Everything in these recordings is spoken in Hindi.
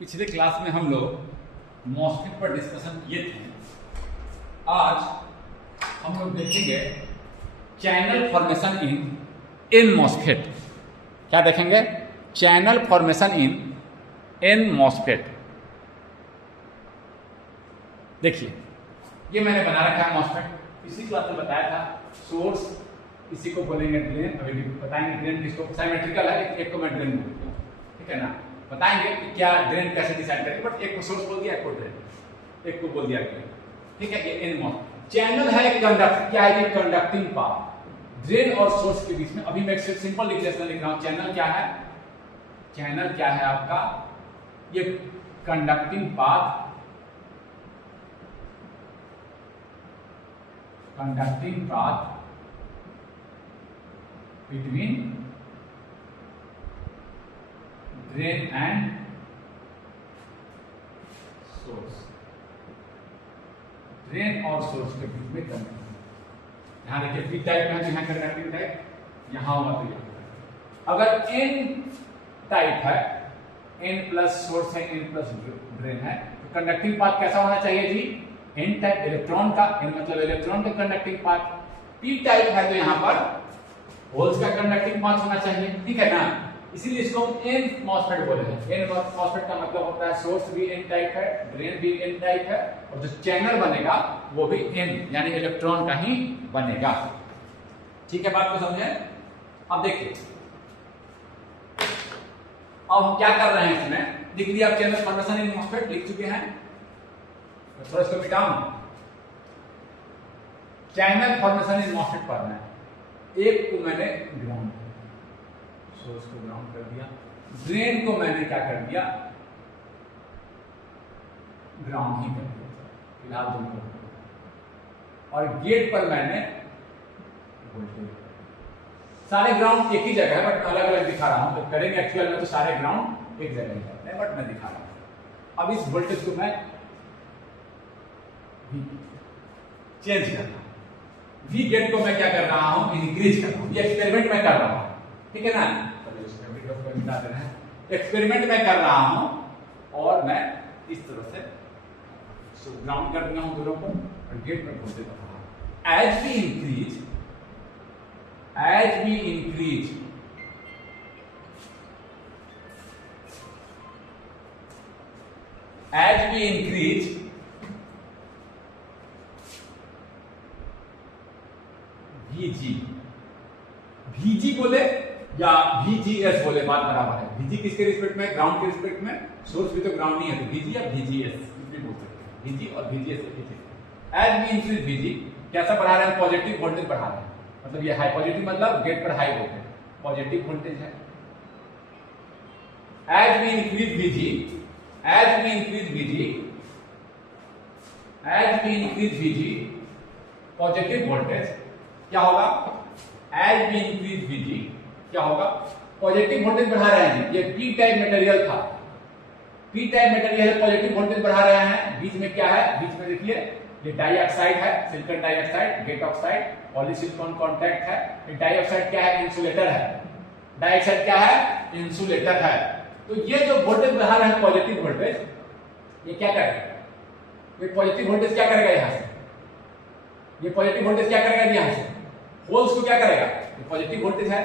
पिछले क्लास में हम लोग मॉस्फेट पर डिस्कशन किए थे। आज हम लोग देखेंगे चैनल फॉर्मेशन इन मॉस्फेट। क्या देखेंगे? चैनल फॉर्मेशन इन मॉस्फेट। देखिए, ये मैंने बना रखा है मॉस्फेट। इसी क्लास में बताया था सोर्स, इसी को बोलेंगे ड्रेन। अभी बताएंगे ड्रेन किसको, साइमेट्रिकल है, एक को मैं ड्रेन बोलता हूँ, ठीक है ना। बताएंगे कि क्या ड्रेन कैसे डिसाइड करें, बट एक को सोर्स बोल दिया, एक को ड्रेन, एक को बोल दिया गया, ठीक है। ये इन मॉस्फेट चैनल है, कंडक्ट क्या है, कंडक्टिंग पाथ ड्रेन और सोर्स के बीच में। अभी मैं सिंपल डिक्लेरेशन लिख रहा हूं। चैनल क्या है? चैनल क्या है आपका? ये conducting path, conducting path between drain and source. Drain और सोर्स के बीच में कंडक्टिंग। ध्यान रखिए, पी टाइप में यहाँ कंडक्टिंग टाइप, यहाँ होगा तो यहाँ। अगर एन टाइप है, एन प्लस सोर्स है, एन प्लस ड्रेन है, तो कंडक्टिंग पाथ कैसा होना चाहिए जी? एन टाइप, इलेक्ट्रॉन का, एन मतलब इलेक्ट्रॉन का कंडक्टिंग पाथ। पी टाइप है तो यहाँ पर होल्स का कंडक्टिंग पाथ होना चाहिए, ठीक है ना। इसीलिए इसको हम एन मॉस्फेट बोले हैं। एन मॉस्फेट का मतलब होता है सोर्स भी एन टाइप है, ड्रेन भी एन टाइप है, और जो चैनल बनेगा वो भी एन यानी इलेक्ट्रॉन का ही बनेगा। ठीक है, बात को समझे? अब देखिए, अब हम क्या कर रहे हैं इसमें, लिख लिया आप चैनल फॉर्मेशन इन मॉस्फेट, लिख चुके हैं। थोड़ा इसको मिटाऊं। चैनल फॉर्मेशन इन मॉस्फेट पढ़ना है। एक को मैंने ग्राउंड, सोर्स को ग्राउंड कर दिया, ड्रेन को मैंने क्या कर दिया, ग्राउंड ही कर दिया फिलहाल दोनों को। और गेट पर मैंने वोल्टेज, सारे ग्राउंड एक ही जगह है बट अलग अलग दिखा रहा हूं। तो करेंगे एक्चुअल में तो सारे ग्राउंड एक जगह ही करते हैं, बट मैं दिखा रहा हूं। अब इस वोल्टेज को मैं चेंज कर रहा हूं। वी गेट को मैं क्या कर रहा हूं, इंक्रीज कर रहा हूं। ये एक्सपेरिमेंट मैं कर रहा हूं, ठीक है ना। एक्सपेरिमेंट में कर रहा हूं और मैं इस तरह से ग्राउंड कर दिया हूं दोनों को, और गेट में खोलते रहा हूं। As we increase as we increase VG बोले या VGS बोले, बात बराबर है। VG किसके रिस्पेक्ट में? ग्राउंड के रिस्पेक्ट में। सोर्स भी तो ग्राउंड नहीं है, तो VG या VGS भी बोल सकते हैं। VG और VGS एक ही चीज। एज वी इंक्रीज VG, कैसा बढ़ा रहे हैं? पॉजिटिव वोल्टेज बढ़ा रहे हैं। मतलब ये हाई पॉजिटिव मतलब गेट पर हाई वोल्टेज, पॉजिटिव वोल्टेज है। As we increase VG, as we increase VG, as we increase VG, positive voltage क्या होगा? एज वी इंक्रीज VG क्या होगा? पॉजिटिव वोल्टेज बढ़ा रहे हैं। ये पी टाइप मटेरियल था, P type material positive voltage बढ़ा रहे हैं। बीच में क्या है? बीच में देखिए, ये डाइऑक्साइड है, silicon dioxide, gate oxide, polysilicon contact है। ये डाइऑक्साइड क्या है? इंसुलेटर है। डाइऑक्साइड क्या है? इंसुलेटर है। तो ये जो वोल्टेज बढ़ा रहे हैं पॉजिटिव वोल्टेज, ये क्या करेगा? ये पॉजिटिव वोल्टेज क्या करेगा यहां से? ये पॉजिटिव वोल्टेज क्या करेगा यहां से? होल्स को क्या करेगा? ये पॉजिटिव वोल्टेज है,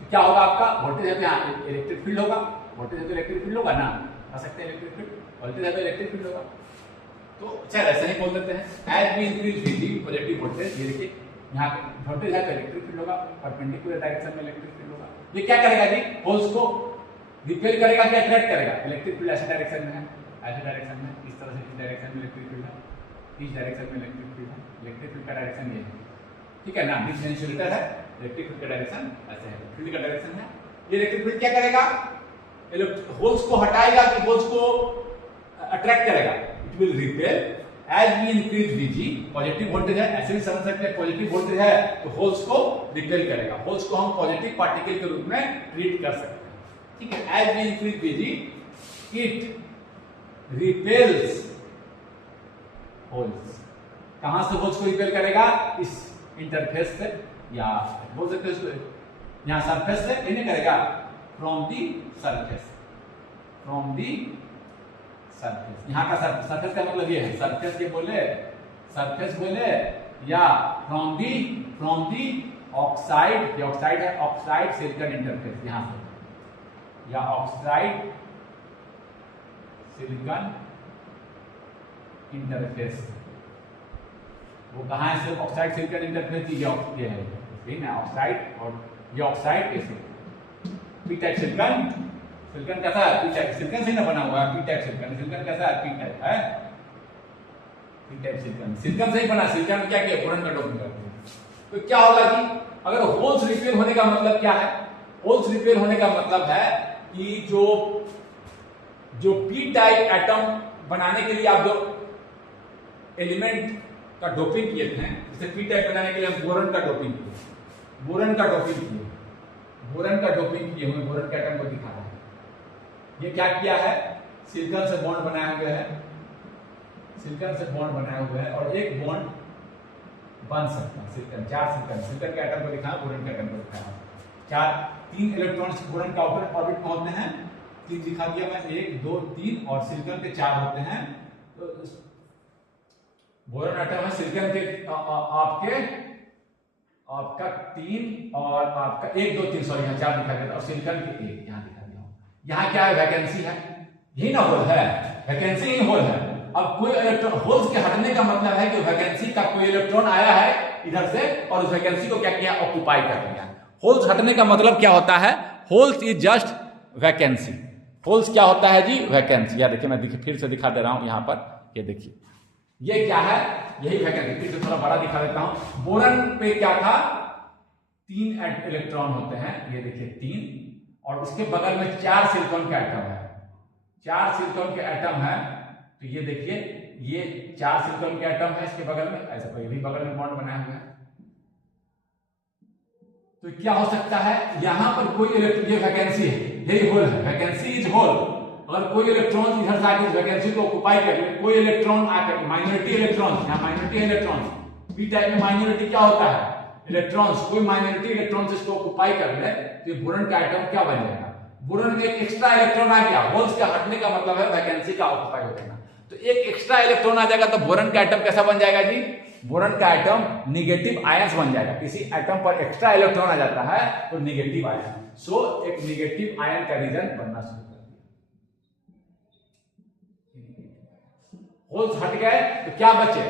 तो क्या होगा आपका? वोल्टेज है तो यहाँ इलेक्ट्रिक फील्ड होगा। वोल्टेज है तो इलेक्ट्रिक फील्ड होगा ना, आ सकते हैं इलेक्ट्रिक फील्ड। वोल्टेज है तो इलेक्ट्रिक फील्ड होगा। तो चल ऐसा ही बोल देते हैं। As we increase VG, positive voltage, ये देखिए यहाँ वोल्टेज है तो इलेक्ट्रिक फील्ड होगा, परपेंडिकुलर डायरेक्शन में इलेक्ट्रिक फील्ड होगा। ये क्या करेगा जी? होल्स को रिपेल करेगा कि अट्रैक्ट करेगा? इलेक्ट्रिक फील्ड ऐसे डायरेक्शन में है, ऐसे डायरेक्शन में, इस तरह से इस डायरेक्शन में इलेक्ट्रिक फील्ड है, इस डायरेक्शन में इलेक्ट्रिक फील्ड है। इलेक्ट्रिक फील्ड का डायरेक्शन ये है, ठीक है ना। बीच में इंसुलेटर है, इलेक्ट्रिक फील्ड का डायरेक्शन ऐसे है, फील्ड का डायरेक्शन है। ये इलेक्ट्रिक फील्ड क्या करेगा? होल्स को हटाएगा कि होल्स को अट्रैक्ट करेगा? It will repel. As we increase VG, positive voltage है, ऐसे भी समझ सकते हैं। पॉजिटिव वोल्टेज है तो होल्स को रिपेल करेगा। होल्स को हम पॉजिटिव पार्टिकल के रूप में ट्रीट कर सकते हैं, ठीक है। As we increase VG, it repels holes. कहां से होल्स को रिपेल करेगा? इस इंटरफेस से, या बोल सकते हैं यहां सरफेस से, इन्हें करेगा from the surface, from the surface, यहाँ का सरफेस का मतलब ये है, सरफेस के बोले, सरफेस बोले या फ्रॉम दी ऑक्साइड, ये ऑक्साइड है, ऑक्साइड सिलिकॉन इंटरफेस यहां से, या ऑक्साइड सिलिकॉन इंटरफेस, वो कहाँ है, सिर्फ ऑक्साइड सिलिकॉन इंटरफेस, ये है ठीक है ऑक्साइड, और ये ऑक्साइड कैसे पी टाइप सिलिकॉन, सिलिकॉन कैसा है, पी टाइप सिलिकॉन से ना बना हुआ है, पी टाइप सिलिकॉन, सिलिकॉन कैसा है, पी टाइप है, पी टाइप सिलिकॉन, सिलिकॉन से ही बना, सिलिकॉन में क्या किया, बोरॉन का डोपिंग करते हैं। तो क्या होगा जी, अगर होल्स रिपेयर होने का मतलब क्या है, होल्स रिपेयर होने का मतलब है कि जो पी टाइप एटम बनाने के लिए आप जो एलिमेंट का डोपिंग किए थे, जैसे पी टाइप बनाने के लिए हम बोरॉन का डोपिंग किए, बोरॉन का डोपिंग किए, बोरॉन का डोपिंग किए हुए बोरॉन के एटम को दिखा रहा है, ये क्या किया है, सिलिकॉन से बॉन्ड बनाए हुए है, सिलिकॉन से बॉन्ड बनाए हुए हैं, और एक बॉन्ड बन सकता है सिलिकॉन, 4 सिलिकॉन, सिलिकॉन के एटम को दिखाया, बोरॉन के एटम को दिखाया, 3 इलेक्ट्रॉन्स बोरॉन का ऑर्बिट में होते हैं, 3 दिखा दिया मैं, 1 2 3, और सिलिकॉन के 4 होते हैं। तो बोरॉन एटम है सिलिकॉन के आपका 3 और आपका 1 2 3, सॉरी यहाँ 4 दिखा गया, और सिलिकॉन के 1 यहाँ दिखा दिया, यहाँ क्या है, वैकेंसी है, यही ना होल है, वैकेंसी ही होल है। अब कोई इलेक्ट्रॉन, होल्स के हटने का मतलब है कि वैकेंसी का कोई इलेक्ट्रॉन आया है इधर से और उस वैकेंसी को क्या किया, ऑक्युपाई कर लिया। होल्स हटने का मतलब क्या होता है, holes is just vacancy, holes क्या होता है जी, वैकेंसी। या देखिए मैं फिर से दिखा दे रहा हूं यहाँ पर, ये देखिए ये क्या है, यही वैकेंसी, फिर से थोड़ा बड़ा दिखा देता हूं। बोरॉन पे क्या था, 3 इलेक्ट्रॉन होते हैं, ये देखिए 3, और उसके बगल में 4 सिलिकॉन का एटम है, 4 सिलिकॉन के एटम है, तो ये देखिए ये 4 सिलिकॉन के एटम है इसके बगल में, ऐसा कोई भी बगल में बॉन्ड बनाया हुआ है। तो क्या हो सकता है, यहां पर कोई इलेक्ट्रॉन, ये वैकेंसी है, यही होल है, वैकेंसी इज होल। अगर कोई इलेक्ट्रॉन इधर से आके इस वैकेंसी को ऑक्युपाई कर ले, कोई इलेक्ट्रॉन आकर, माइनॉरिटी इलेक्ट्रॉन, यहां माइनॉरिटी इलेक्ट्रॉन, पी टाइप में माइनॉरिटी क्या होता है, इलेक्ट्रॉन्स, कोई माइनॉरिटी इलेक्ट्रॉन इसको ऑक्युपाई कर ले, तो बोरॉन का एटम क्या बन जाएगा, बोरॉन में एक एक्स्ट्रा इलेक्ट्रॉन आ गया, होल्स के हटने का मतलब है वैकेंसी का ऑक्युपाई हो जाना, तो एक एक्स्ट्रा इलेक्ट्रॉन आ जाएगा, तो बोरॉन का एटम कैसा बन जाएगा जी, बोरॉन का एटम निगेटिव आयंस बन जाएगा। किसी एटम पर एक्स्ट्रा इलेक्ट्रॉन आ जाता है तो निगेटिव आयन, सो एक निगेटिव आयन का रीजन बनना शुरू कर दिया। होल्स हट गए तो क्या बचे,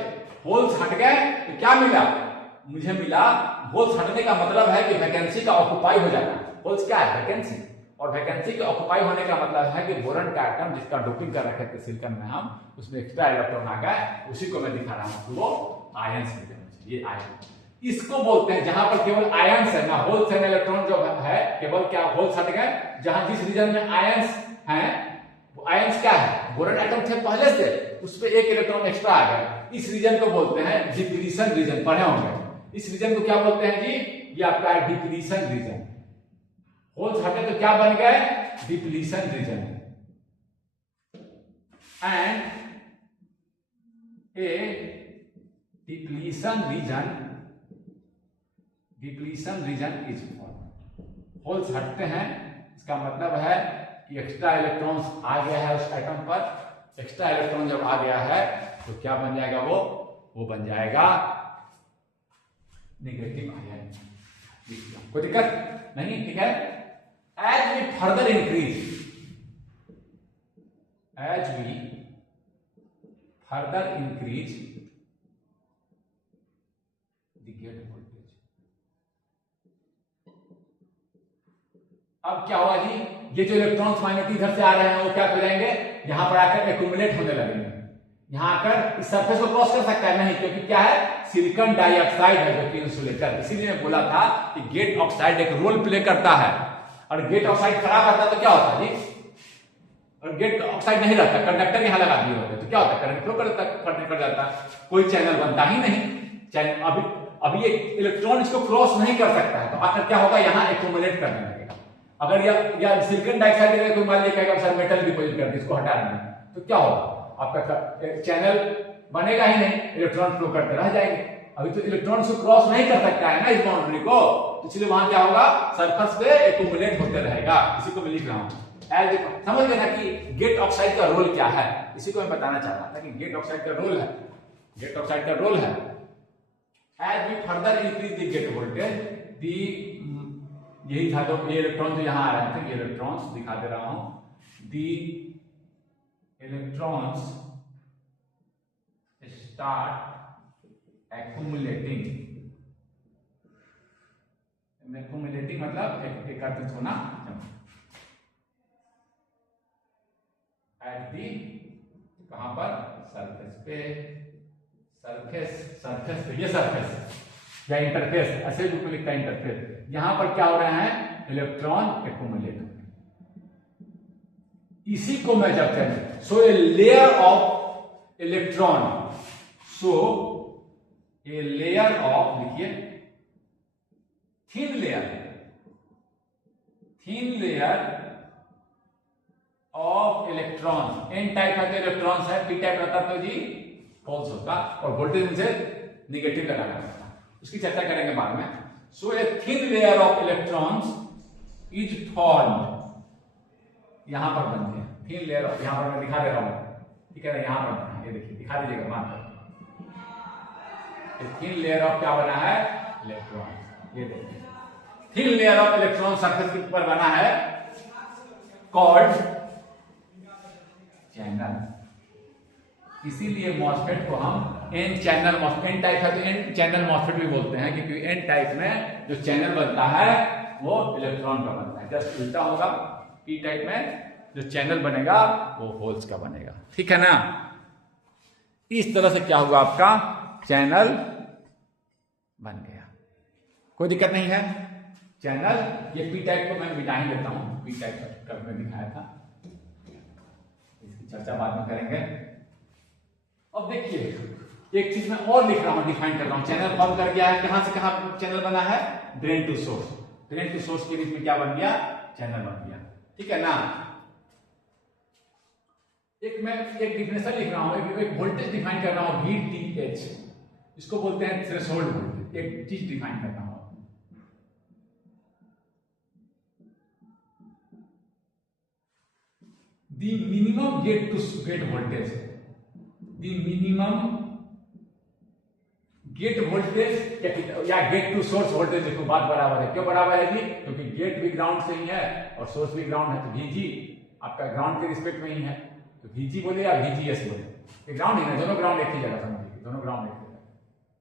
होल्स हट गए तो क्या मिला, मुझे मिला, होल्स हटने का मतलब है कि वैकेंसी का ऑक्युपाई हो जाना। होल्स क्या है, वैकेंसी, और वैकेंसी के ऑक्युपाई होने का मतलब है कि बोरॉन का एटम जिसका डोपिंग कर रखे थे सिलिकॉन में हम, उसमें एक्स्ट्रा इलेक्ट्रॉन आ गए, उसी को मैं दिखा रहा हूं, वो आयंस मिले, ये आयन इसको बोलते हैं, जहां पर केवल आयंस है ना, होल्स एंड इलेक्ट्रॉन जो है, केवल क्या होल्स हट गए, जहां जिस रीजन में आयंस हैं, वो आयंस क्या है, बोरॉन एटम थे पहले से, उस पे एक इलेक्ट्रॉन एक्स्ट्रा आ गया, इस रीजन को बोलते हैं डिप्लीशन रीजन, पढ़े होंगे, इस रीजन को क्या बोलते हैं जी, ये आपका है डिप्लीशन रीजन। होल्स हटे तो क्या बन गए, depletion region, and A depletion region is form. Holes हटते हैं, इसका मतलब है कि एक्स्ट्रा इलेक्ट्रॉन्स आ गया है उस एटम पर, एक्स्ट्रा इलेक्ट्रॉन जब आ गया है तो क्या बन जाएगा, वो बन जाएगा नेगेटिव आयन। कोई दिक्कत नहीं, ठीक है। As we further increase gate voltage, अब क्या हुआ जी, ये जो इलेक्ट्रॉन्स माइनॉरिटी इधर से आ रहे हैं वो क्या कर जाएंगे, यहां पर आकर एक्यूमुलेट होने लगेंगे, यहां आकर इस सरफेस को क्रॉस कर सकता है नहीं, क्योंकि क्या है, सिलिकॉन डाइऑक्साइड है जो कि इंसुलेटर, इसीलिए मैं बोला था कि गेट ऑक्साइड एक रोल प्ले करता है, और गेट ऑक्साइड खराब करता है तो क्या होता है जी, और गेट ऑक्साइड नहीं रहता, कंडक्टर यहां लगा दिए होते तो क्या होता है, करंट फ्लो कर जाता, कोई चैनल बनता ही नहीं, चैनल अभी ये इलेक्ट्रॉन इसको क्रॉस नहीं कर सकता है, तो आखिर क्या होगा, यहां एक्यूमुलेट करने लगेगा। अगर या सिलिकॉन डाइऑक्साइड के कोई मान लीजिए सर मेटल डिपॉजिट कर दी, इसको हटा दें, तो क्या होगा, आपका चैनल बनेगा ही नहीं, इलेक्ट्रॉन फ्लो करते रह जाएंगे। अभी तो इलेक्ट्रॉन को क्रॉस नहीं कर सकता है ना इस बाउंड्री को, इसलिए वहां क्या होगा, सरफेस पे एक्यूमुलेट होते रहेगा, इसी को मैं लिख रहा हूं, समझ गए ना कि गेट ऑक्साइड का रोल क्या है, इसी को मैं बताना चाह रहा था कि गेट ऑक्साइड का रोल है, गेट ऑक्साइड का रोल है as we further increase the gate voltage दी, यही था जो ये इलेक्ट्रॉन जो यहां आ रहे थे, ये इलेक्ट्रॉन्स दिखा दे रहा हूं, दी इलेक्ट्रॉन्स स्टार्ट एक्यूमुलेटिंग मतलब एकत्रित होना एट दी, कहां पर, सरफेस पे, सरफेस पे, ये सरफेस या इंटरफेस, ऐसे रूप में लिखता है इंटरफेस, यहां पर क्या हो रहा है, इलेक्ट्रॉन एक्यूमुलेट हो रहे, इसी को मैं जब कहते, so a layer of electron, so a layer of, लिखिए thin layer of electron, N type का इलेक्ट्रॉन्स है, पी टाइप रहता तो जी फॉल्स होता और वोल्टेज से निगेटिव लगाना पड़ता, उसकी चर्चा करेंगे बाद में। So a thin layer of electrons is formed, यहां पर बनते हैं थिन लेयर ऑफ, यहां पर मैं दिखा दे रहा हूं, ठीक है, यहां पर बना, ये देखिए दिखा दीजिएगा वहां पर, थिन लेयर ऑफ क्या बना है, इलेक्ट्रॉन, ये देखिए thin layer of electron surface के ऊपर बना है, कॉल्ड चैनल, इसीलिए मॉसफेट को हम N channel MOSFET, N type है तो एन चैनल मॉसफेट भी बोलते हैं, क्योंकि एन टाइप में जो चैनल बनता है वो इलेक्ट्रॉन का बनता है, जस्ट उल्टा होगा, पी टाइप में जो चैनल बनेगा वो होल्स का बनेगा, ठीक है ना। इस तरह से क्या होगा, आपका चैनल बन गया, कोई दिक्कत नहीं है। चैनल, ये पी टाइप को मैं मिटा ही देता हूं, पी टाइप का मैं दिखाया था, इसकी चर्चा बाद में करेंगे। अब देखिए एक चीज मैं और लिख रहा हूं, डिफाइन कर रहा हूं, चैनल फॉर्म कर गया है, कहां से कहां चैनल बना है, drain to source, drain to source के बीच में क्या बन गया, चैनल बन गया, ठीक है ना। मैं एक डिफिनेशन लिख रहा हूं, एक वोल्टेज डिफाइन कर रहा हूं, VTH, इसको बोलते हैं थ्रेशोल्ड वोल्टेज, एक चीज डिफाइन कर रहा हूं, the minimum gate to gate voltage, the minimum gate voltage या गेट टू सोर्स वोल्टेज, देखो बात बराबर है, क्यों बराबर है जी, क्योंकि गेट भी ग्राउंड से ही है और सोर्स भी ग्राउंड है, तो VG आपका ग्राउंड के रिस्पेक्ट में ही है, तो VG बोले या VGS बोले, ये ग्राउंड ही ना, दोनों ग्राउंड एक ही जगह, समझिए दोनों ग्राउंड एक जगह,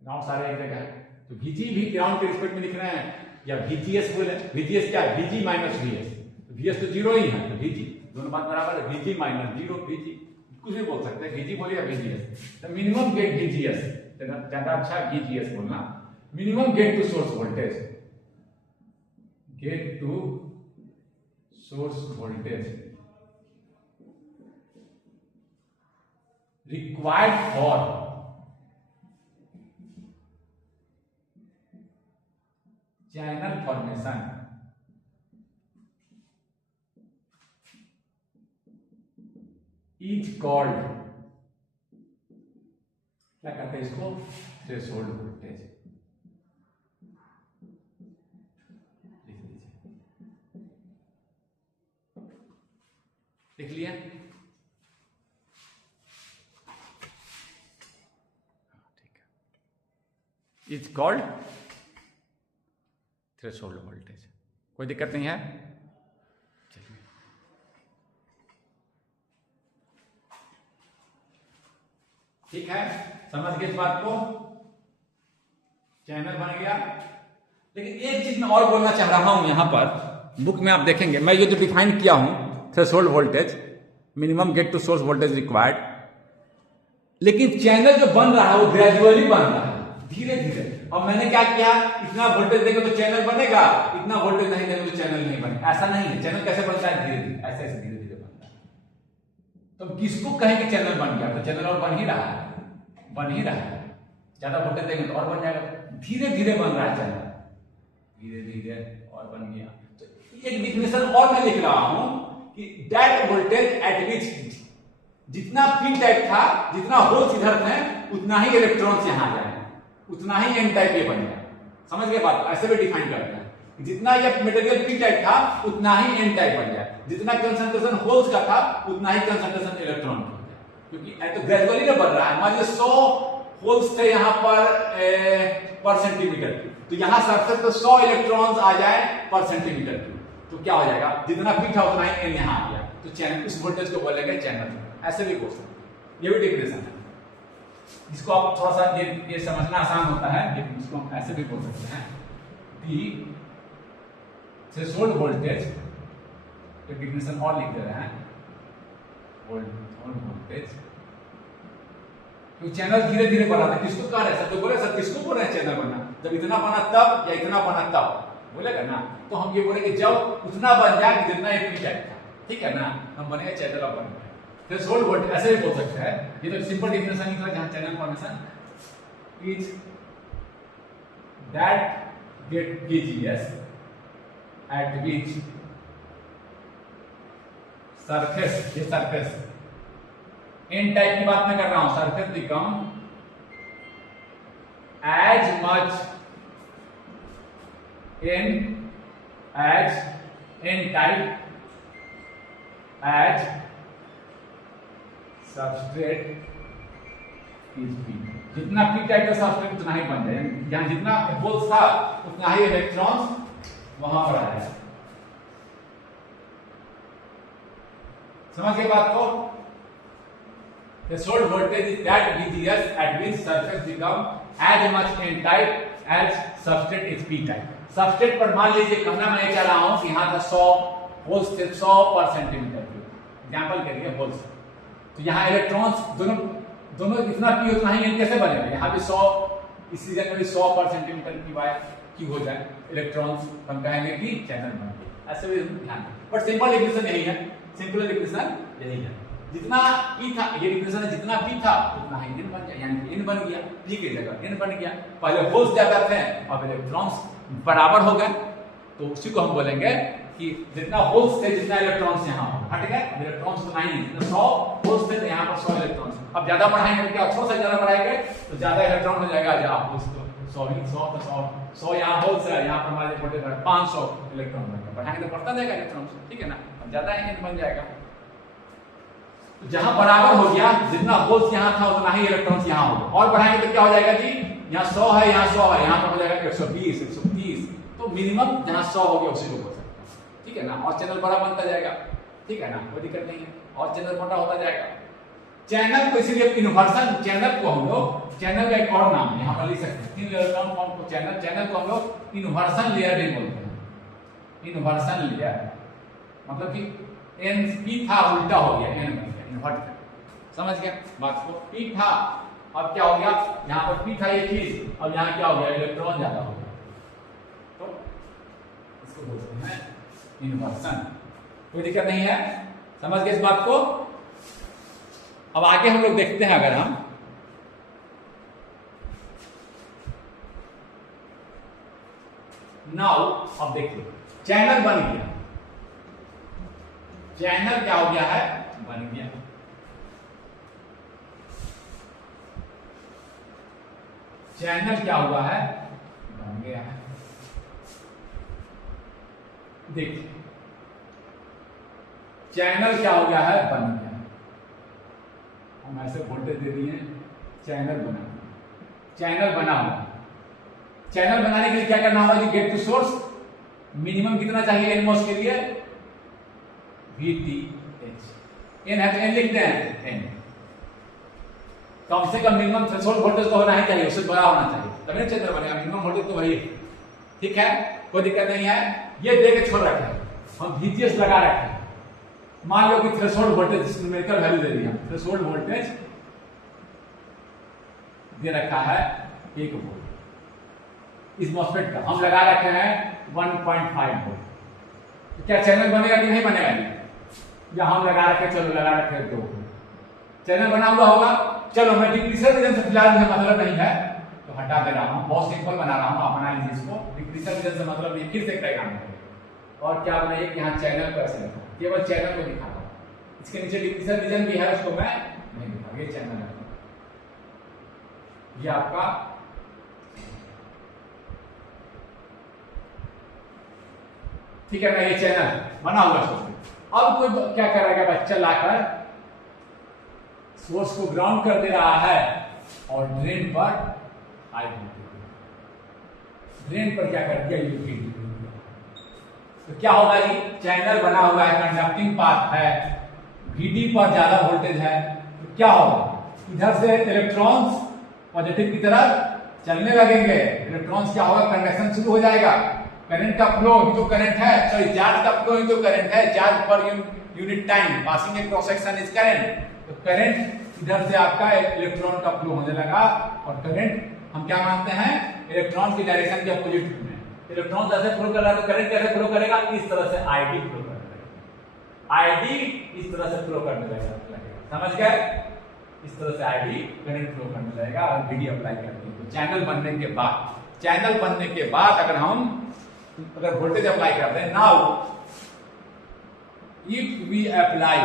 ग्राउंड सारे एक जगह है, तो VG भी ग्राउंड के रिस्पेक्ट में लिख रहे हैं, या VGS बोले, VGS क्या है, VG माइनस VS, तो VS तो जीरो ही है, तो VG दोनों बात बराबर है, VG माइनस जीरो, VG कुछ भी बोल सकते हैं, VG बोलिए या VGS, तो मिनिमम गेट VGS, ज्यादा अच्छा VGS बोलना, minimum gate to source voltage, gate to source voltage required for channel formation is called, क्या कहते हैं इसको, थ्रेशोल्ड वोल्टेज, लिख लिया, ठीक है, इज कॉल्ड थ्रेशोल्ड वोल्टेज, कोई दिक्कत नहीं है। चलिए ठीक है, समझ गए इस बात को, चैनल बन गया। लेकिन एक चीज मैं और बोलना चाह रहा हूं, यहां पर बुक में आप देखेंगे, मैं ये जो डिफाइन किया हूं threshold voltage, minimum gate to source voltage required, लेकिन चैनल जो बन रहा है वो ग्रेजुअली बन रहा है, धीरे धीरे। और मैंने क्या किया, इतना वोल्टेज देंगे तो चैनल बनेगा, इतना वोल्टेज नहीं देंगे तो चैनल नहीं बनेगा, ऐसा नहीं है। चैनल कैसे बनता है, धीरे धीरे, ऐसे ऐसे धीरे धीरे बनता है। तो किसको कहें कि चैनल बन गया, तो चैनल और बन ही रहा है, बन ही रहा है, ज्यादा वोल्टेज देंगे तो और बन जाएगा, धीरे धीरे बन रहा है चैनल, धीरे धीरे और बन गया। तो एक डिफिनेशन और मैं लिख रहा हूं कि दैट वोल्टेज एट विच, जितना पी टाइप था, जितना होल्स इधर थे, उतना ही इलेक्ट्रॉन्स यहां जाए, उतना ही एन टाइप ये बन गया। समझ गए बात, ऐसे भी डिफाइन करते हैं। जितना ये मटेरियल पी टाइप था उतना ही एन टाइप बन जाए, जितना कंसंट्रेशन होल्स का था उतना ही कंसंट्रेशन इलेक्ट्रॉन का, क्योंकि तो ग्रेजुअली ना बढ़ रहा है। मान लीजिए 100 होल्स थे यहाँ पर सेंटीमीटर, तो यहाँ सरफेस पे 100 इलेक्ट्रॉन्स आ जाए पर सेंटीमीटर क्यूब, तो क्या हो जाएगा, जितना पी था उतना ही एन यहाँ आ गया, तो चैनल, इस वोल्टेज को बोलेंगे चैनल। ऐसे भी बोल सकते हैं, ये भी डेफिनेशन है। इसको आप थोड़ा सा ये समझना आसान होता है, लेकिन इसको हम ऐसे भी बोल सकते हैं कि थ्रेशोल्ड वोल्टेज, तो डेफिनेशन और लिख दे रहे हैं, वोल्टेज तो चैनल धीरे धीरे बढ़ाता है। किसको कह रहे हैं सर, तो बोले सर किसको बोल रहे हैं चैनल बनना, जब इतना बना तब या इतना बना तब बोलेगा ना, तो हम ये बोलेंगे जब उतना बन जाए कि जितना एक पी टाइप था, ठीक है ना, हम बनेगा चैनल ऑफ बन गया। थ्रेशोल्ड वोल्टेज ऐसे भी बोल सकते हैं, ये तो सिंपल डेफिनेशन लिखा है, जहां channel formation is that get VGS at which surface, ये surface n टाइप की बात मैं कर रहा हूं, surface become as much n type as substrate is p, जितना p टाइप का सबस्ट्रेट उतना ही बन जाए, यहां जितना होल्स था उतना ही इलेक्ट्रॉन्स वहां पर आया। समझ गए बात को? Threshold voltage is that VGS at which surface become as much n type as substrate is p type। Substrate पर मान लीजिए, कहना मैं चाह रहा हूं कि यहां था 100 होल्स थे 100 पर सेंटीमीटर क्यूब, एग्जांपल के लिए होल्स, तो यहां इलेक्ट्रॉन्स दोनों इतना p उतना ही n कैसे बनेगा, यहां भी 100, इस रीजन में भी 100 पर सेंटीमीटर क्यूब हो जाए इलेक्ट्रॉन्स, हम कहेंगे कि चैनल बन गया। ऐसे भी ध्यान, बट सिंपल इक्वेशन यही है, सिंपल इक्वेशन यही है, जितना p था, ये इक्वेशन है, जितना p था उतना ही n बन गया, यानी n बन गया, p की जगह n बन गया। पहले होल्स ज्यादा थे, अब इलेक्ट्रॉन्स बराबर हो गए, तो उसी को हम बोलेंगे कि जितना होल्स थे जितना इलेक्ट्रॉन्स यहाँ हट गए, इलेक्ट्रॉन्स उतना ही नहीं, 100 होल्स थे तो यहाँ पर 100 इलेक्ट्रॉन्स, अब ज्यादा बढ़ाएंगे तो क्या, 100 से ज्यादा बढ़ाएंगे तो ज्यादा इलेक्ट्रॉन हो जाएगा, जहाँ होल्स तो 100 यहाँ होल्स है, यहाँ पर हमारे वोल्टेज 500 इलेक्ट्रॉन बढ़ाएंगे तो बढ़ता जाएगा इलेक्ट्रॉन, ठीक है ना, अब ज्यादा n बन जाएगा। तो जहां बराबर हो गया, जितना होल्स यहाँ था उतना ही इलेक्ट्रॉन्स यहाँ होगा, और बढ़ाएंगे तो क्या हो जाएगा जी, यहाँ 100 है, यहाँ 100 है, यहाँ पर हो जाएगा 120 130, तो मिनिमम जहां 100 हो गया उसी को बोल सकते हैं, ठीक है ना, और चैनल बड़ा बनता जाएगा, ठीक है ना, कोई दिक्कत नहीं है, और चैनल बड़ा होता जाएगा। चैनल को इसीलिए इन्वर्सन, चैनल को हम लोग, चैनल का एक और नाम है यहाँ पर लिख सकते हैं, 3 इलेक्ट्रॉन फॉर्म को चैनल को हम लोग इन्वर्सन लेयर भी बोलते हैं। इन्वर्सन लेयर मतलब कि n p था उल्टा हो गया, n बन गया, इन्वर्ट, समझ गया बात को, p था अब क्या हो गया, यहाँ पर p था ये चीज, अब यहाँ क्या हो गया, इलेक्ट्रॉन ज्यादा हो गया, तो इसको बोलते हैं इन्वर्सन। कोई दिक्कत नहीं है, समझ गए इस बात को? अब आगे हम लोग देखते हैं, अगर हम नाउ, अब देखिए चैनल बन गया, चैनल क्या हो गया है, बन गया, चैनल क्या हुआ है, बन गया है। देखिए चैनल क्या हो गया है, बन गया, हम ऐसे वोल्टेज दे दिए, चैनल बना, चैनल बना हुआ, चैनल बनाने के लिए क्या करना होगा जी, गेट टू सोर्स मिनिमम कितना चाहिए एनमोस के लिए, VTH, n है तो n लिखते हैं, n कम से कम मिनिमम थ्रेशोल्ड वोल्टेज तो होना ही चाहिए, उससे बड़ा होना चाहिए, तभी ना चैनल बनेगा, मिनिमम वोल्टेज तो वही है, ठीक है, कोई दिक्कत नहीं है। ये दे के छोड़ रखे, हम VGS लगा रखे, मान लो कि थ्रेशोल्ड वोल्टेज न्यूमेरिकल वैल्यू दे दिया, थ्रेशोल्ड वोल्टेज दे रखा है 1 वोल्ट, इस मॉसफेट का हम लगा रखे हैं 1.5 वोल्ट, तो क्या चैनल बनेगा कि नहीं बनेगा जी, या हम लगा रखे, चलो लगा रखे 2, चैनल बना हुआ होगा। चलो मैं डिक्रीजर रीजन से फिलहाल मुझे मतलब नहीं है तो हटा दे रहा हूं, बहुत सिंपल बना रहा हूं, अपना लीजिए इसको, डिक्रीजर रीजन से मतलब नहीं, फिर से एक डायग्राम बनाइए, और क्या बनाइए कि यहाँ चैनल को ऐसे लिखा, केवल चैनल को दिखा रहा हूं, इसके नीचे डिक्रीजर रीजन भी है, उसको मैं नहीं दिखा, ये चैनल है, ये आपका ठीक है ना, ये चैनल बना हुआ सोर्स। अब कोई क्या करेगा, बच्चा लाकर सोर्स को ग्राउंड कर दे रहा है और ड्रेन पर हाई वोल्टेज, ड्रेन पर क्या कर दिया, यूपी। तो क्या होगा, ये चैनल बना हुआ है, कंडक्टिंग पाथ है, VD पर ज्यादा वोल्टेज है, तो क्या होगा, इधर से इलेक्ट्रॉन्स पॉजिटिव की तरफ चलने लगेंगे, इलेक्ट्रॉन्स क्या होगा, कंडक्शन शुरू हो जाएगा, करंट का फ्लो ही तो करंट है, सॉरी चार्ज का फ्लो ही तो करंट है, charge per unit time passing A cross section is current. तो करंट इधर से आपका इलेक्ट्रॉन का फ्लो होने लगा, और करंट हम क्या मानते हैं, इलेक्ट्रॉन की डायरेक्शन के अपोजिट में, इलेक्ट्रॉन जैसे फ्लो कर रहा है तो करंट कैसे फ्लो करेगा, इस तरह से ID फ्लो करने लगेगा, ID इस तरह से फ्लो करने लगेगा, समझ गए, इस तरह से ID करंट फ्लो करने लगेगा और VD अप्लाई करते हैं। तो चैनल बनने के बाद अगर वोल्टेज अप्लाई करते हैं, now if we apply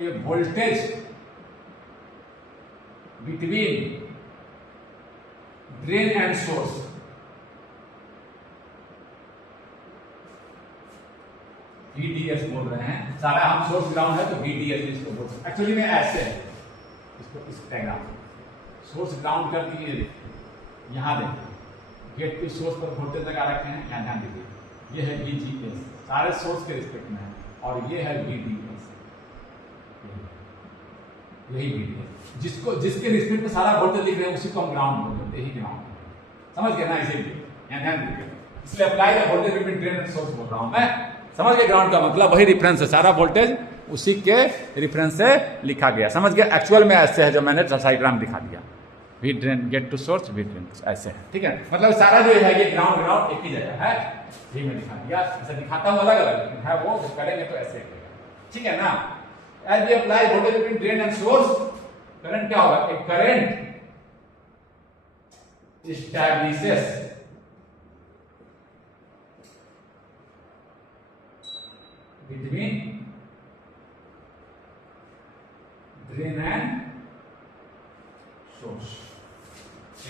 a voltage between drain and source, VDS बोल रहे हैं, सारा हम सोर्स ग्राउंड है तो VDS इसको बोल सकते हैं, एक्चुअली में ऐसे है, इसको इस डायग्राम सोर्स ग्राउंड कर दिए, यहां देखिए गेट पे सोर्स पर वोल्टेज लगा रखे हैं, यहां ध्यान दीजिए, ये है VGS सारे सोर्स के रिस्पेक्ट में है, और ये है VDS, यही VDS जिसके रिस्पेक्ट में सारा वोल्टेज लिख रहे हैं उसी को हम ग्राउंड बोलते हैं, यही ग्राउंड, समझ गए ना, इसीलिए यहां ध्यान दीजिए, इसलिए apply the voltage between drain and source बोल रहा हूं मैं, समझ गए, ग्राउंड का मतलब वही रेफरेंस है, सारा वोल्टेज उसी के रेफरेंस से लिखा गया, समझ गए, एक्चुअल में ऐसे है जो मैंने डायग्राम दिखा दिया, V drain gate to source, V drain ऐसे है, ठीक है, मतलब सारा जो है ये ग्राउंड एक ही जगह है, यही मैं दिखा दिया, ऐसे दिखाता हूं अलग अलग है, वो करेंगे तो ऐसे करेगा, ठीक है ना। As we apply voltage between drain and source, current क्या होगा, एक current establishes between drain and source,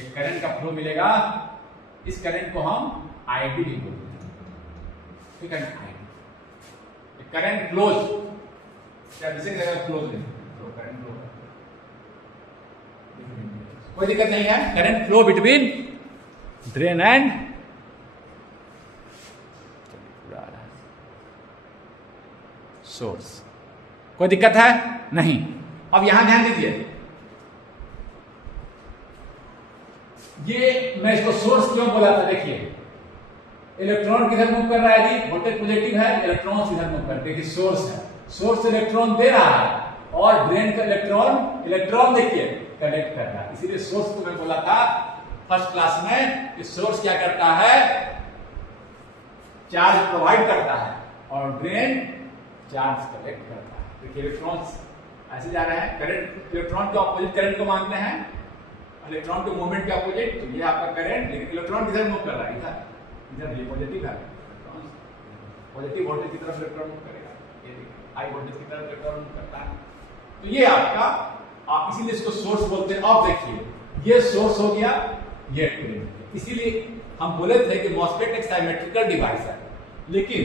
एक करंट का फ्लो मिलेगा, इस करंट को हम ID भी बोलते हैं, ठीक है ना, ID current flows, close current flow, कोई दिक्कत नहीं है, current flow between drain and source, कोई दिक्कत है नहीं। अब यहां ध्यान दीजिए, ये मैं इसको सोर्स क्यों बोला था, देखिए इलेक्ट्रॉन किधर मूव कर रहा है जी, वोल्टेज पॉजिटिव है, इलेक्ट्रॉन इधर मूव कर, देखिए सोर्स है, सोर्स इलेक्ट्रॉन दे रहा है और ड्रेन का इलेक्ट्रॉन देखिए कनेक्ट कर रहा है, इसीलिए सोर्स को मैं बोला था फर्स्ट क्लास में कि सोर्स क्या करता है, चार्ज प्रोवाइड करता है और ड्रेन चार्ज कलेक्ट करता है। देखिए इलेक्ट्रॉन्स ऐसे जा रहे हैं, करंट इलेक्ट्रॉन के ऑपोजिट करंट को मानते हैं, इलेक्ट्रॉन के मूवमेंट के ऑपोजिट, तो ये आपका करंट, लेकिन इलेक्ट्रॉन किधर मूव कर रहा है, इधर ये पॉजिटिव है, पॉजिटिव वोल्टेज की तरफ इलेक्ट्रॉन मूव करेगा, ये देखिए हाई वोल्टेज की तरफ इलेक्ट्रॉन मूव करता है, तो ये आपका, आप इसीलिए इसको सोर्स बोलते हैं। अब देखिए ये सोर्स हो गया, ये ड्रेन, इसीलिए हम बोले थे कि मॉसफेट एक सिमेट्रिकल डिवाइस है, लेकिन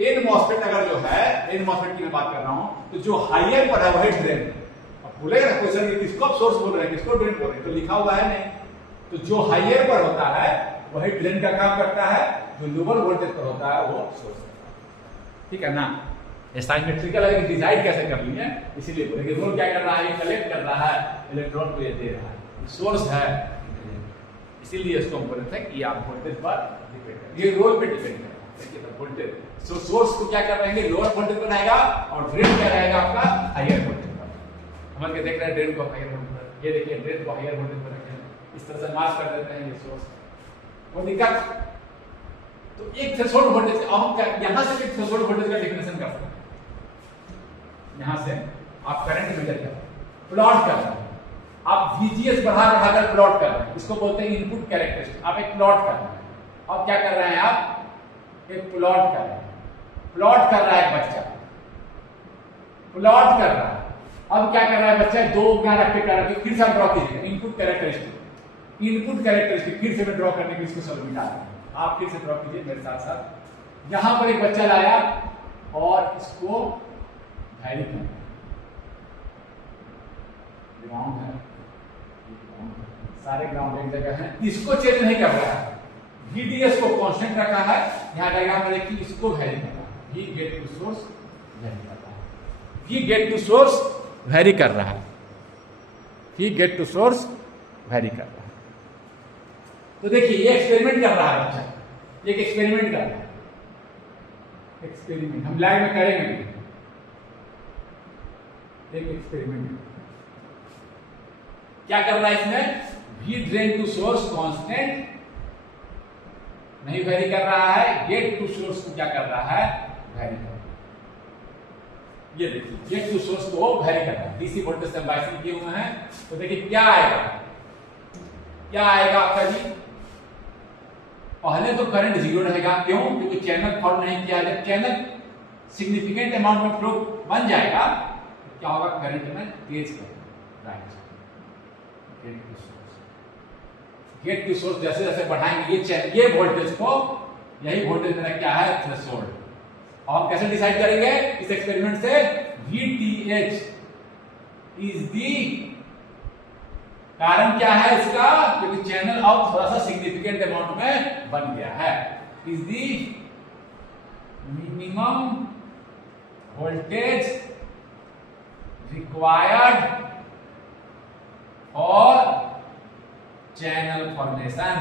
एन मॉसफेट अगर जो है, एन मॉसफेट की मैं बात कर रहा हूं, तो जो हायर पर है वही ड्रेन है। अब बोलेगा ना क्वेश्चन ये किसको सोर्स बोल रहे हैं, किसको ड्रेन बोल रहे हैं, तो लिखा हुआ है नहीं, तो जो हायर पर होता है वही ड्रेन का काम करता है, जो लोअर वोल्टेज पर होता है वो सोर्स करता है, ठीक है ना। सिमेट्रिकल है, डिजाइन कैसे कर ली है, इसीलिए बोले कि रोल क्या कर रहा है, ये कलेक्ट कर रहा है, इलेक्ट्रॉन को ये दे रहा है, सोर्स है, इसीलिए इसको हम बोलते हैं कि आप वोल्टेज पर डिपेंड है, ये रोल पे डिपेंड है। देखिए वोल्टेज, सो सोर्स को क्या कर रहे हैं, लोअर वोल्टेज पर रहेगा और ड्रेन क्या रहेगा आपका हायर वोल्टेज पर। समझ के देख रहे हैं, ड्रेन को हायर वोल्टेज पर, ये देखिए ड्रेन को हायर वोल्टेज पर रखें, इस तरह से मार्क कर देते हैं ये सोर्स, कोई दिक्कत। तो एक थ्रेशोल्ड वोल्टेज, अब हम यहां से एक थ्रेशोल्ड वोल्टेज का डेफिनेशन कर सकते हैं, यहां से आप करंट मेजर कर प्लॉट कर रहे हैं, आप VGS बढ़ाकर प्लॉट कर रहे हैं, इसको बोलते हैं इनपुट कैरेक्टरिस्टिक, आप एक प्लॉट कर रहे हैं। अब क्या कर रहे हैं, आप एक प्लॉट कर रहे हैं, प्लॉट कर रहा है बच्चा, प्लॉट कर रहा है। अब क्या कर रहा है बच्चा, दो क्या रख के फिर से ड्रॉ कीजिएगा, इनपुट कैरेक्टरिस्टिक, इनपुट कैरेक्टरिस्टिक फिर से मैं ड्रॉ करने के लिए इसको सॉल्व मिटा रहा हूं, आप फिर से ड्रॉ कीजिए मेरे साथ साथ। यहां पर एक बच्चा लाया और इसको वैरी किया, ग्राउंड है, सारे ग्राउंड एक जगह है, इसको चेंज नहीं कर रहा है, VDS को कांस्टेंट रखा है। यहां डायग्राम में देखिए इसको वैरी कर रहा है, V gate to source vary कर रहा है, V gate to source vary कर रहा है, V gate to source vary कर रहा है। तो देखिए ये एक्सपेरिमेंट कर रहा है बच्चा, एक एक्सपेरिमेंट कर रहा है, एक्सपेरिमेंट हम लाइव में करेंगे, एक एक्सपेरिमेंट क्या कर रहा है इसमें, V drain to source constant नहीं वेरी कर रहा है, गेट टू सोर्स को क्या कर रहा है, वेरी कर रहा है। ये देखिए गेट टू सोर्स को वेरी कर रहा है, डीसी वोल्टेज से बाइसिंग किए हुए हैं। तो देखिए क्या आएगा, क्या आएगा आपका जी, पहले तो करंट जीरो रहेगा, क्यों, क्योंकि चैनल फॉर्म नहीं किया। जब चैनल सिग्निफिकेंट अमाउंट में फ्लो बन जाएगा तो क्या होगा, करंट में तेज करेगा, राइट। गेट टू सोर्स जैसे जैसे बढ़ाएंगे ये वोल्टेज को, यही वोल्टेज मेरा क्या है, थ्रेशोल्ड। और कैसे डिसाइड करेंगे इस एक्सपेरिमेंट से, VTH इज दी, कारण क्या है इसका, क्योंकि चैनल अब थोड़ा सा सिग्निफिकेंट अमाउंट में बन गया है, is the minimum voltage required और चैनल फॉर्मेशन।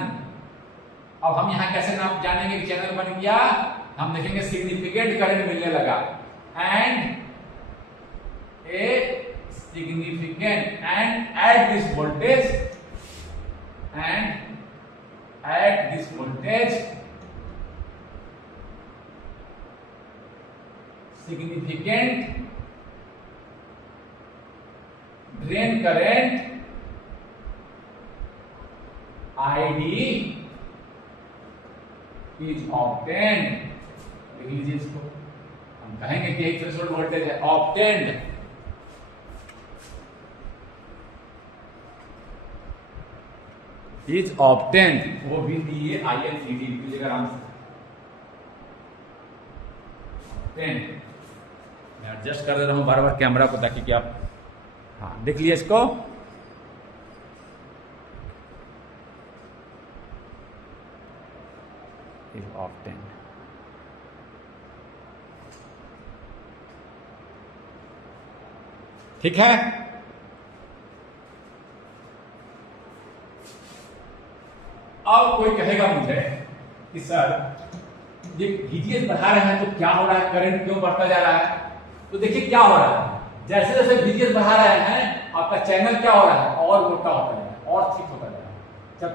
अब हम यहां कैसे नाम जानेंगे कि चैनल बन गया, हम देखेंगे सिग्निफिकेंट करंट मिलने लगा, and a significant and at this voltage significant drain current ID is obtained, लिख लीजिए इसको, हम कहेंगे कि एक थ्रेशोल्ड वोल्टेज है, obtained is obtained, वो भी दिए INED लिख लीजिएगा आराम से, obtained। मैं एडजस्ट कर दे रहा हूं बार बार कैमरा को ताकि कि आप, हाँ देख लीजिए इसको, obtained। ठीक है, अब कोई कहेगा मुझे कि सर ये VGS बढ़ा रहे हैं तो क्या हो रहा है, करंट क्यों बढ़ता जा रहा है। तो देखिए क्या हो रहा है, जैसे जैसे VGS बढ़ा रहे हैं आपका चैनल क्या हो रहा है, और मोटा होता जा रहा है और थिक होता जा रहा है। जब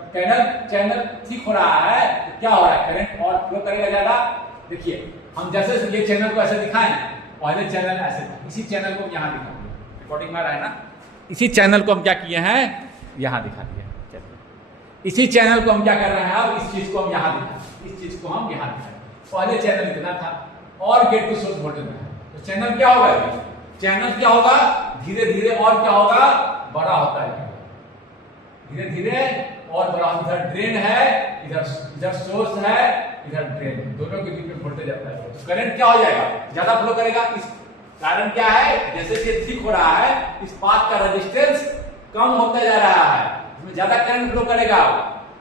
चैनल ठीक हो रहा है तो क्या हो रहा है, करंट और फ्लो करेगा ज्यादा। देखिए हम जैसे ये चैनल को ऐसे दिखाएं, पहले चैनल ऐसे था, इसी चैनल को यहां दिखाएंगे, रिकॉर्डिंग में आ रहा है ना, इसी चैनल को हम क्या किए हैं, यहां दिखा दिया। इसी चैनल को हम क्या कर रहे हैं, अब इस चीज को हम यहां दिखाएं, इस चीज को हम यहां दिखाएं। पहले चैनल इतना था और गेट टू सोर्स वोल्टेज में है, तो चैनल क्या होगा, चैनल क्या होगा, धीरे धीरे और क्या होगा, बड़ा होता है, धीरे धीरे और बड़ा। इधर ड्रेन है, इधर सोर्स है, इधर ड्रेन, दोनों के बीच में वोल्टेज आता है, तो करंट क्या हो जाएगा, ज्यादा फ्लो करेगा। इस कारण क्या है, जैसे ये ठीक हो रहा है, इस पाथ का रेजिस्टेंस कम होता जा रहा है, इसमें ज्यादा करंट फ्लो करेगा।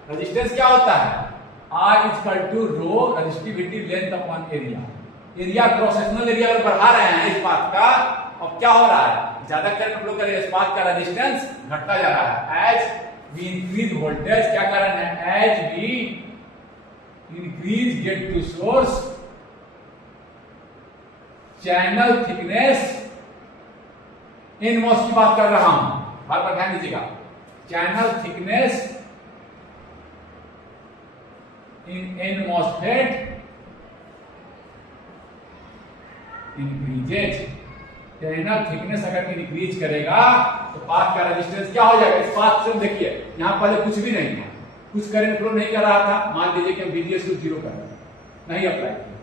रेजिस्टेंस क्या होता है, R equal to rho resistivity length upon area. Area cross sectional area अगर बढ़ा रहे हैं इस पाथ का, अब क्या हो रहा है, ज्यादा करंट फ्लो करेगा, इस पाथ का रेजिस्टेंस घटता जा रहा है। एज वी इंक्रीज वोल्टेज, क्या कारण है, as we increase gate to source channel thickness, in MOS की बात कर रहा हूं, बार बार ध्यान दीजिएगा, channel thickness in N MOSFET increases. Channel thickness अगर इंक्रीज करेगा तो पाथ का रेजिस्टेंस क्या हो जाएगा, इस पाथ से देखिए यहां पहले कुछ भी नहीं था, कुछ करंट फ्लो नहीं कर रहा था, मान लीजिए कि VGS को 0 कर रहे हैं, नहीं अप्लाई किया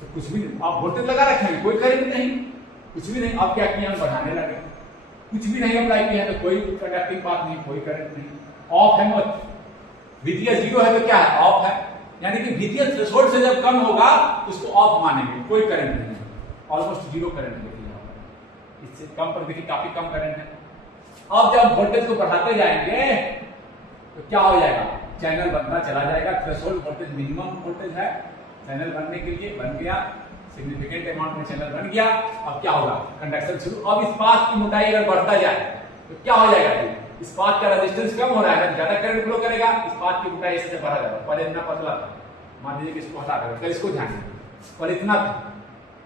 तो कुछ भी नहीं, आप वोल्टेज लगा रखे हैं, कोई करंट नहीं, कुछ भी नहीं, आप क्या किया, हम बढ़ाने लगे, कुछ भी नहीं अप्लाई किया तो कोई कंडक्टिंग पाथ नहीं, कोई करंट नहीं, ऑफ है VTH 0 है तो क्या है, ऑफ है, यानी कि VTH थ्रेशोल्ड से जब कम होगा उसको ऑफ मानेंगे, कोई करंट नहीं है, ऑलमोस्ट 0 करंट देखिए, इससे कम पर देखिए काफी कम करंट है। अब जब वोल्टेज को बढ़ाते जाएंगे तो क्या हो जाएगा, चैनल बनता चला जाएगा, थ्रेशोल्ड वोल्टेज मिनिमम वोल्टेज है, चैनल बनने के लिए बन गया, सिग्निफिकेंट अमाउंट में चैनल बन गया। अब क्या होगा, कंडक्शन शुरू। अब इस पाथ की मोटाई अगर बढ़ता जाए तो क्या हो जाएगा, इस पाथ का रेजिस्टेंस कम हो रहा है, ज्यादा करंट फ्लो करेगा, इस पाथ की मोटाई ऐसे बढ़ा जाएगा। पहले इतना पतला था, मान लीजिए कि इसको हटा देगा, तो इसको ध्यान दें, पर इतना था,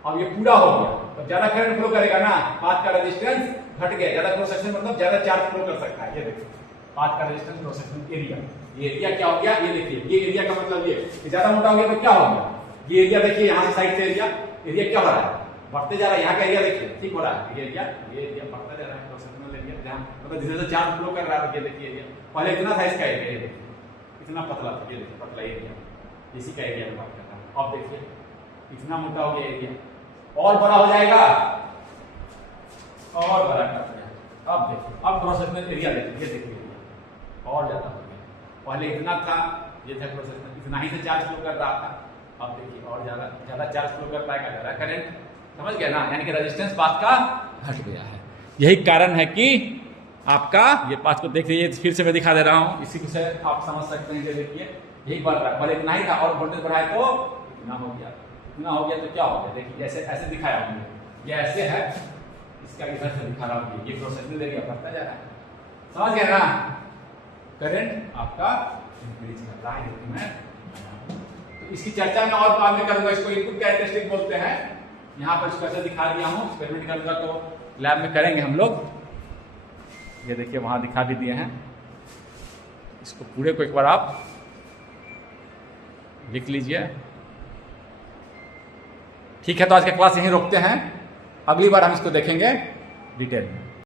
अब ये पूरा हो गया, तो ज्यादा करंट फ्लो करेगा ना, पाथ का रेजिस्टेंस घट गया, ज्यादा क्रॉस सेक्शन मतलब ज्यादा चार्ज फ्लो कर सकता है। ये देखिए पाथ का रेजिस्टेंस क्रॉस सेक्शन एरिया, ये एरिया क्या हो गया, ये देखिए, ये एरिया का मतलब ये ज्यादा मोटा हो गया तो क्या हो गया, ये एरिया देखिए, यहाँ से साइड से एरिया क्या हो रहा है, बढ़ते जा रहा है, यहाँ का एरिया देखिए ठीक हो रहा है, ये एरिया बढ़ता जा रहा है, क्रॉस सेक्शनल एरिया जहाँ मतलब जिससे चार्ज फ्लो कर रहा है, ये देखिए एरिया पहले इतना था, इसका एरिया ये देखिए इतना पतला था, ये देखिए पतला एरिया, इसी का एरिया में बात कर रहा हूँ। अब देखिए इतना मोटा हो गया एरिया, और बड़ा हो जाएगा, और बड़ा कर दिया। अब देखिए, अब क्रॉस सेक्शनल एरिया देखिए, ये देखिए और ज्यादा हो गया, पहले इतना था, ये था क्रॉस सेक्शनल, इतना ही से चार्ज फ्लो कर रहा था, अब देखिए और ज्यादा चार्ज फ्लो कर पाएगा, ज्यादा करंट, समझ गए ना, यानी कि रेजिस्टेंस पाथ का घट गया है। यही कारण है कि आपका ये पाथ को देख लीजिए, फिर से मैं दिखा दे रहा हूं, इसी से आप समझ सकते हैं कि देखिए यही बढ़ रहा है, पहले इतना ही था और वोल्टेज बढ़ाए तो इतना हो गया, इतना हो गया तो क्या हो गया, देखिए जैसे ऐसे दिखाया हमने, ये ऐसे है, इसका इधर से दिखा रहा हूँ, ये क्रॉस सेक्शनल एरिया बढ़ता जा रहा है, समझ गए ना, करंट आपका इंक्रीज कर रहा है। मैं तो इसकी चर्चा में और बाद में करूंगा, इसको इनपुट कैरेक्टरिस्टिक बोलते हैं, यहाँ पर इसको ऐसे दिखा दिया हूँ, एक्सपेरिमेंट करूंगा तो लैब में करेंगे हम लोग, ये देखिए वहां दिखा भी दिए हैं, इसको पूरे को एक बार आप लिख लीजिए। ठीक है, तो आज का क्लास यहीं रोकते हैं, अगली बार हम इसको देखेंगे डिटेल में।